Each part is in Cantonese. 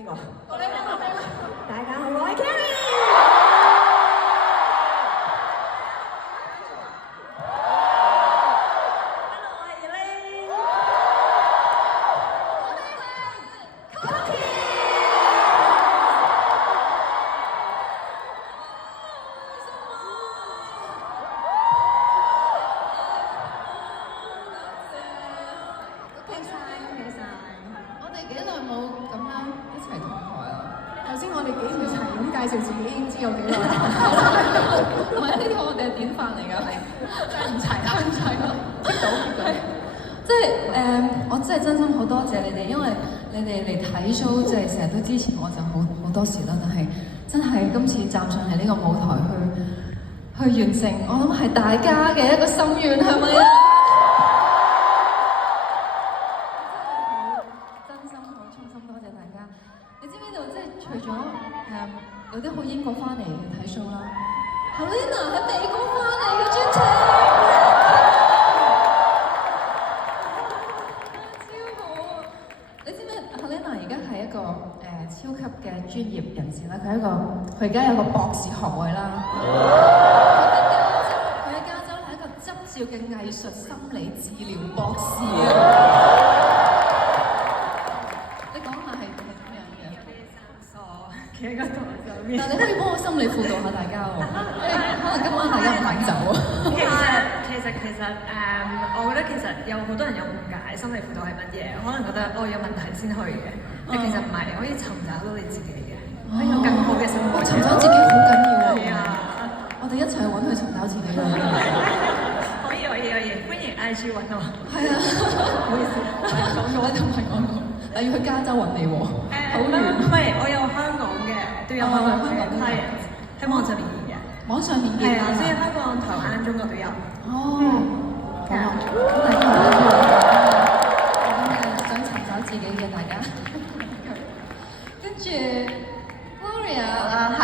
邊個？大家好，我係 Carrie。介紹自己已經知有幾耐啦，唔係呢個我哋係典範嚟㗎，真係唔齊啦，唔齊啦，接到即係我真係真心好多謝你哋，因為你哋嚟睇 show 即係成日都支持我就好多時啦，但係真係今次站上嚟呢個舞台去完成，我諗係大家嘅一個心願，係咪啊？真心好衷心多謝大家。你知唔知道即係除咗有啲好英國翻嚟睇 show 啦 ，Helena 喺美國翻嚟嘅專程，超好！你知唔知 Helena 而家係一個超級嘅專業人士啦，佢而家有個博士學位啦。佢喺加州係一個執照嘅藝術心理治療博士啊！你講下係點樣嘅？企喺個台上面，但係你可以幫我心理輔導下大家喎，可能今晚大家唔肯走啊。我覺得其實有好多人有誤解心理輔導係乜嘢，可能覺得有問題先去嘅，但其實唔係，可以尋找到你自己嘅，可以有更好嘅生活。尋找自己好緊要喎。係啊，我哋一齊揾去尋找自己咯。可以，歡迎 IG 揾我。係啊，唔好意思，講過同埋講過，但要去加州揾你喎，好遠。唔係，我有香港嘅，都有香港嘅 client 喺網上面見嘅。網上面見係啊，所以香港、台灣、中國都有。哦。咁大家想尋找自己嘅大家，跟住 Gloria 啊，係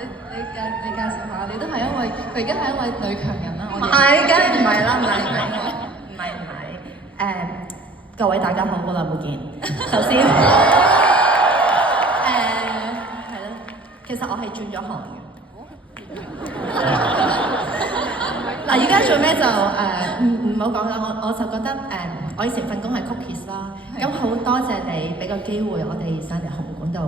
你介紹下，你都係一位，佢而家係一位女強人啦。唔係，梗係唔係啦，唔係。各位大家好，好耐冇見。首先，係咯，其實我係轉咗行嘅。嗱，而家做咩就唔好講啦，我就覺得我以前份工係 cookies 啦，咁好多謝你俾個機會我哋上嚟紅館度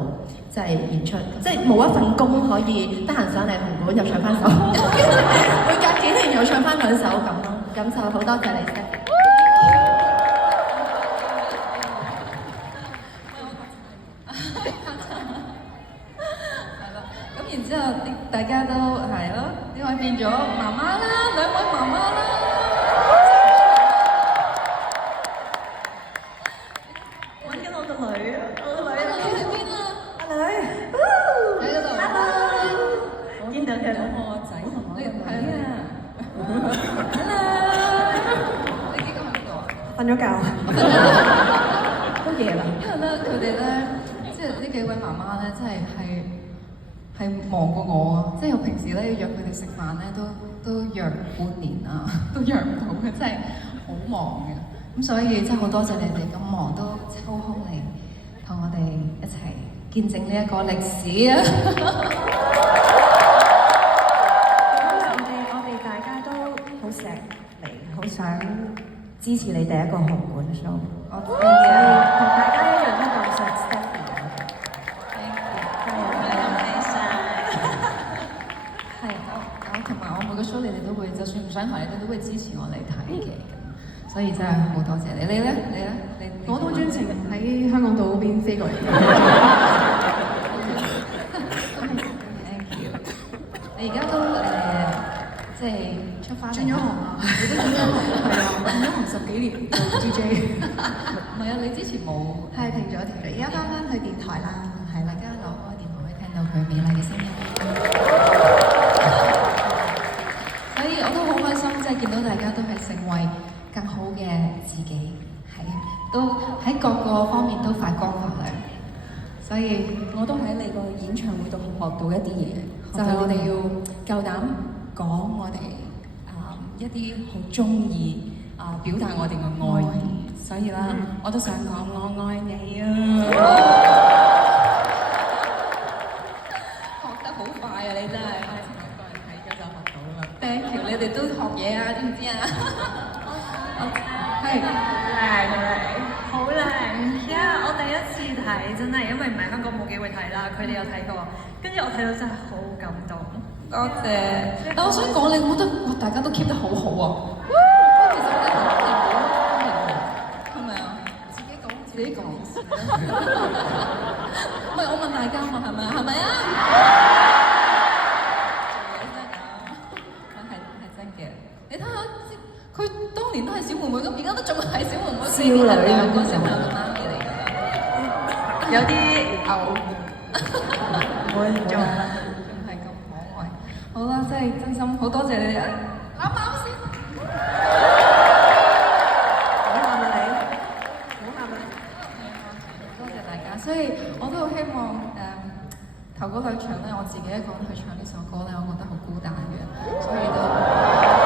即係演出，即係冇一份工可以得閒上嚟紅館又唱翻首，每隔幾年又唱翻兩首咁咯，咁就好多謝你先。然之後，大家都係咯，呢位變咗媽媽啦，兩位媽媽啦。揾緊我個女啊！我個女喺邊啊？阿女喺嗰度。Hello， 見到佢啦。我個仔同我係啊。Hello， 你幾個喺度啊？瞓咗覺。都夜啦。因為咧，佢哋咧，即係呢幾位媽媽咧，真係忙過我啊！即係我平時咧約佢哋食飯咧，都約半年啊，都約唔到嘅，真係好忙嘅。咁所以真係好多謝你哋咁忙都抽空嚟同我哋一齊見證呢一個歷史啊！我哋大家都好錫你，好想支持你第一個紅館 show。我同大家一樣都咁錫 Stephy。每個 show 你哋都會，就算唔想睇，你哋都會支持我嚟睇嘅，所以真係好多謝你。你咧？我都專程喺香港島嗰邊飛過嚟。Thank you。你而家都即係出翻轉咗行啊！你都轉咗行，係啊，轉咗行10幾年做 DJ。唔係啊，你之前冇係停咗，而家翻去電台啦，係啦，大家留開電台可以聽到佢美麗嘅聲音。所以我都好開心，即係見到大家都係成為更好嘅自己，都喺各個方面都發光發亮。所以我都喺你個演唱會度學到一啲嘢，就係我哋要夠膽講我哋一啲好中意表達我哋嘅愛意。所以啦，我都想講我愛你啊！啦，佢哋有睇過，跟住我睇到真係好感動。多謝。但我想講，你覺得哇，大家都 keep 得好好啊！其實我哋係咪啊？自己講。唔係我問大家嘛，係咪啊？係咪啊？係真嘅。你睇下，佢當年都係小妹妹，咁而家都仲係小妹妹，少女兩個小朋友嘅媽咪嚟㗎啦。有啲牛，冇人做啦。係咁可愛。好啦，真係真心好多謝你哋。攬攬先。唔好喊啊你，唔好喊啊！多謝大家，所以我都好希望頭嗰兩場咧，我自己一個人去唱呢首歌咧，我覺得好孤單嘅，所以都。